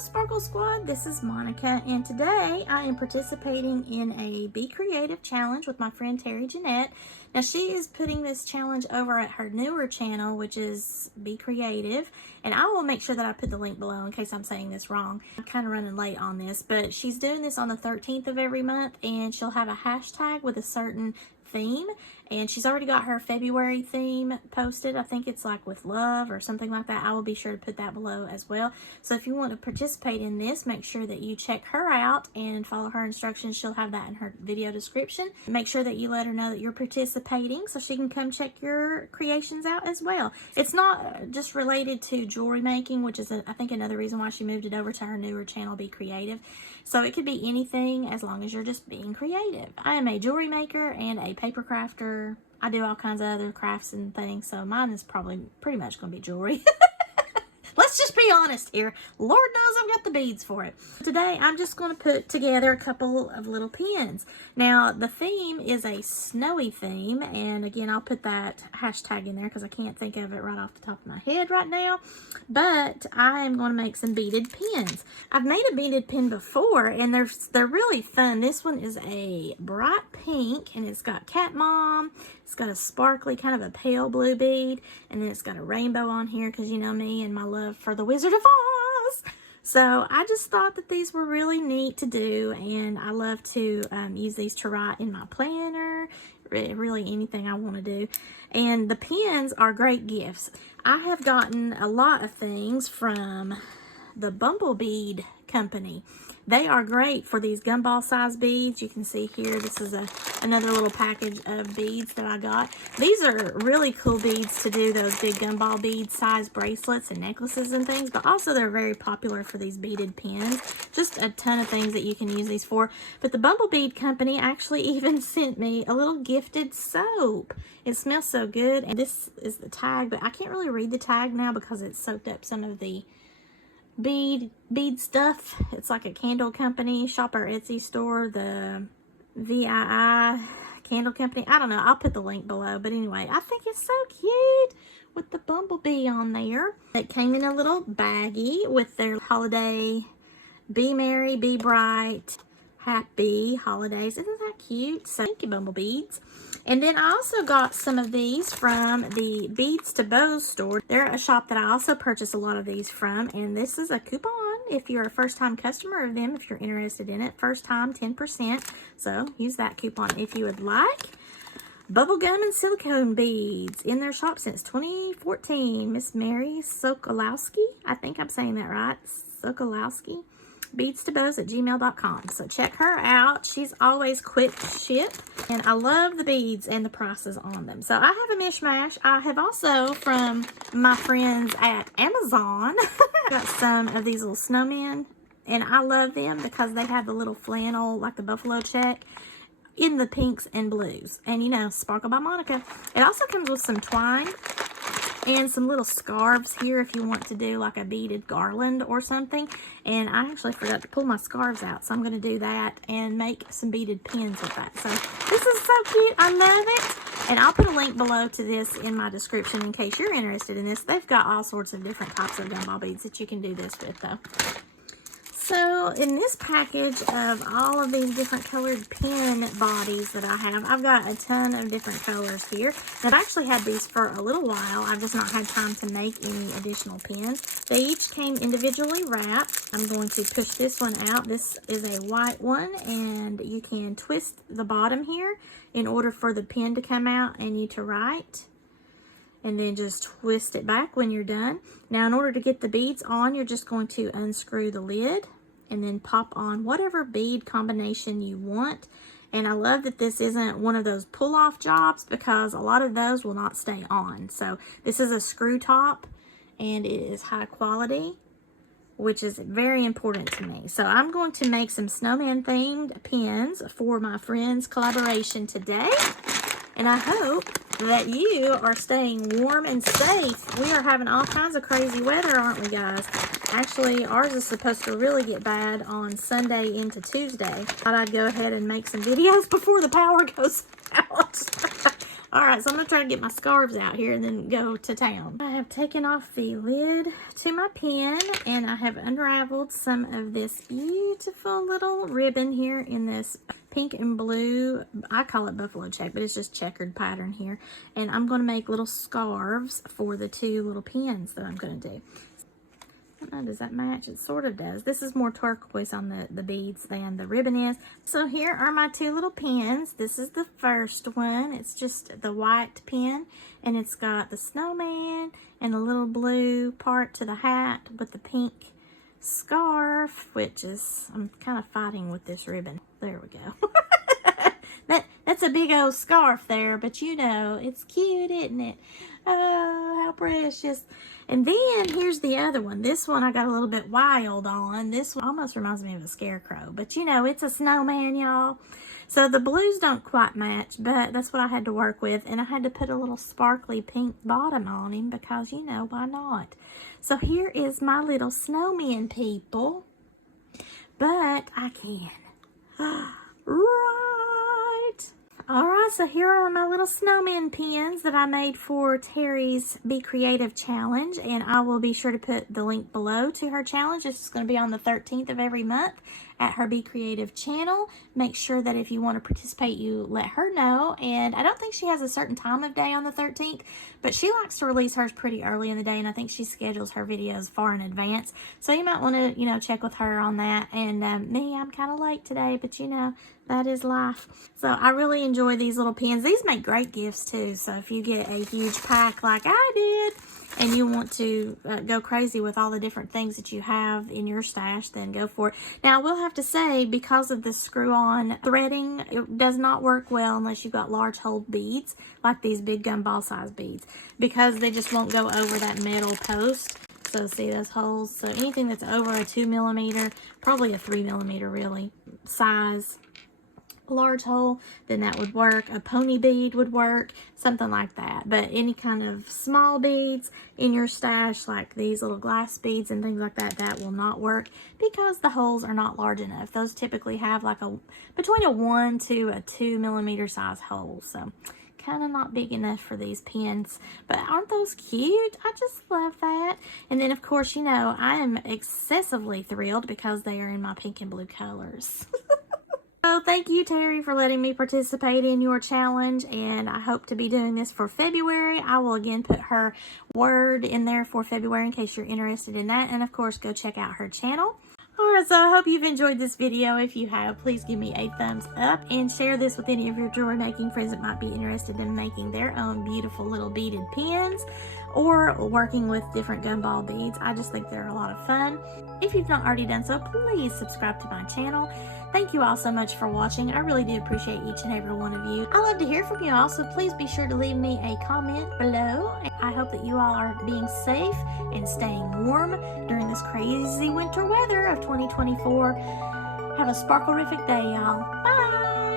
Sparkle Squad, this is Monica, and today I am participating in a Be Creative challenge with my friend Terry Jeanette. Now she is putting this challenge over at her newer channel, which is Be Creative, and I will make sure that I put the link below in case I'm saying this wrong. I'm kind of running late on this, but she's doing this on the 13th of every month, and she'll have a hashtag with a certain theme, and she's already got her February theme posted. I think it's like with love or something like that. I will be sure to put that below as well. So if you want to participate in this, make sure that you check her out and follow her instructions. She'll have that in her video description. Make sure that you let her know that you're participating so she can come check your creations out as well. It's not just related to jewelry making, which is I think another reason why she moved it over to her newer channel, Be Creative. So it could be anything as long as you're just being creative. I am a jewelry maker and a paper crafter. I do all kinds of other crafts and things, so mine is probably pretty much going to be jewelry. Let's just be honest here. Lord knows I've got the beads for it. Today, I'm just going to put together a couple of little pins. Now, the theme is a snowy theme, and again, I'll put that hashtag in there because I can't think of it right off the top of my head right now, but I am going to make some beaded pins. I've made a beaded pin before, and they're really fun. This one is a bright pink, and it's got cat mom. It's got a sparkly, kind of a pale blue bead, and then it's got a rainbow on here because you know me and my love for the Wizard of Oz. So I just thought that these were really neat to do, and I love to use these to write in my planner, really anything I want to do. And the pins are great gifts. I have gotten a lot of things from the Gumball bead company. They are great for these gumball size beads. You can see here, this is another little package of beads that I got. These are really cool beads to do those big gumball bead size bracelets and necklaces and things, but also they're very popular for these beaded pins. Just a ton of things that you can use these for. But the Gumball bead company actually even sent me a little gifted soap. It smells so good, and this is the tag, but I can't really read the tag now because it's soaked up some of the bead stuff. It's like a candle company. Shop our Etsy store, the VII candle company. I don't know. I'll put the link below. But anyway, I think it's so cute with the bumblebee on there. It came in a little baggie with their holiday Be Merry, Be Bright, Happy Holidays. Isn't that cute? So thank you, bumblebees. And then I also got some of these from the Beads to Bows store. They're a shop that I also purchased a lot of these from. And this is a coupon if you're a first-time customer of them, if you're interested in it. First time, 10%. So use that coupon if you would like. Bubblegum and silicone beads in their shop since 2014. Miss Mary Sokolowski. I think I'm saying that right. Sokolowski. beadstobows@gmail.com. So check her out. She's always quick to ship, and I love the beads and the prices on them. So I have a mishmash. I have also, from my friends at Amazon, got some of these little snowmen, and I love them because they have the little flannel, like the buffalo check, in the pinks and blues. And you know, Sparkle by Monica. It also comes with some twine and some little scarves here if you want to do like a beaded garland or something. And I actually forgot to pull my scarves out, so I'm going to do that and make some beaded pins with that. So this is so cute. I love it. And I'll put a link below to this in my description in case you're interested in this. They've got all sorts of different types of gumball beads that you can do this with though. So in this package of all of these different colored pin bodies that I have, I've got a ton of different colors here. I've actually had these for a little while. I've just not had time to make any additional pins. They each came individually wrapped. I'm going to push this one out. This is a white one, and you can twist the bottom here in order for the pin to come out and you to write. And then just twist it back when you're done. Now, in order to get the beads on, you're just going to unscrew the lid and then pop on whatever bead combination you want. And I love that this isn't one of those pull-off jobs because a lot of those will not stay on. So this is a screw top, and it is high quality, which is very important to me. So I'm going to make some snowman themed pins for my friend's collaboration today. And I hope that you are staying warm and safe. We are having all kinds of crazy weather, aren't we, guys? Actually, ours is supposed to really get bad on Sunday into Tuesday. Thought I'd go ahead and make some videos before the power goes out. All right, so I'm going to try to get my scarves out here and then go to town. I have taken off the lid to my pen, and I have unraveled some of this beautiful little ribbon here in this pink and blue. I call it buffalo check, but it's just checkered pattern here. And I'm going to make little scarves for the two little pins that I'm going to do. I don't know, does that match? It sort of does. This is more turquoise on the beads than the ribbon is. So here are my two little pins. This is the first one. It's just the white pin, and it's got the snowman and a little blue part to the hat with the pink scarf, which is, I'm kind of fighting with this ribbon. There we go. That's a big old scarf there, but you know, it's cute, isn't it? Oh, how precious. And then here's the other one. This one I got a little bit wild on. This one almost reminds me of a scarecrow, but you know, it's a snowman, y'all. So the blues don't quite match, but that's what I had to work with. And I had to put a little sparkly pink bottom on him because, you know, why not? So here is my little snowman, people. But I can. Right. Alright, so here are my little snowman pins that I made for Terry's Be Creative Challenge, and I will be sure to put the link below to her challenge. It's going to be on the 13th of every month at her Be Creative channel. Make sure that if you want to participate, you let her know. And I don't think she has a certain time of day on the 13th, but she likes to release hers pretty early in the day, and I think she schedules her videos far in advance. So you might want to, you know, check with her on that. And me, I'm kind of late today, but you know, that is life. So I really enjoy these little pins. These make great gifts too. So if you get a huge pack like I did, and you want to go crazy with all the different things that you have in your stash, then go for it. Now, I will have to say, because of the screw-on threading, it does not work well unless you've got large hole beads, like these big gumball size beads, because they just won't go over that metal post. So see those holes? So anything that's over a 2mm, probably a 3mm really, size, large hole, then that would work. A pony bead would work, something like that. But any kind of small beads in your stash, like these little glass beads and things like that, that will not work because the holes are not large enough. Those typically have like between a 1 to a 2mm size hole, so kind of not big enough for these pins. But aren't those cute? I just love that. And then of course, you know, I am excessively thrilled because they are in my pink and blue colors. So thank you, Terry, for letting me participate in your challenge, and I hope to be doing this for February. I will again put her word in there for February in case you're interested in that, and of course go check out her channel. Alright, so I hope you've enjoyed this video. If you have, please give me a thumbs up and share this with any of your jewelry making friends that might be interested in making their own beautiful little beaded pins or working with different gumball beads. I just think they're a lot of fun. If you've not already done so, please subscribe to my channel. Thank you all so much for watching. I really do appreciate each and every one of you. I love to hear from you all, so please be sure to leave me a comment below. I hope that you all are being safe and staying warm during this crazy winter weather of 2024. Have a sparkle-rific day, y'all. Bye!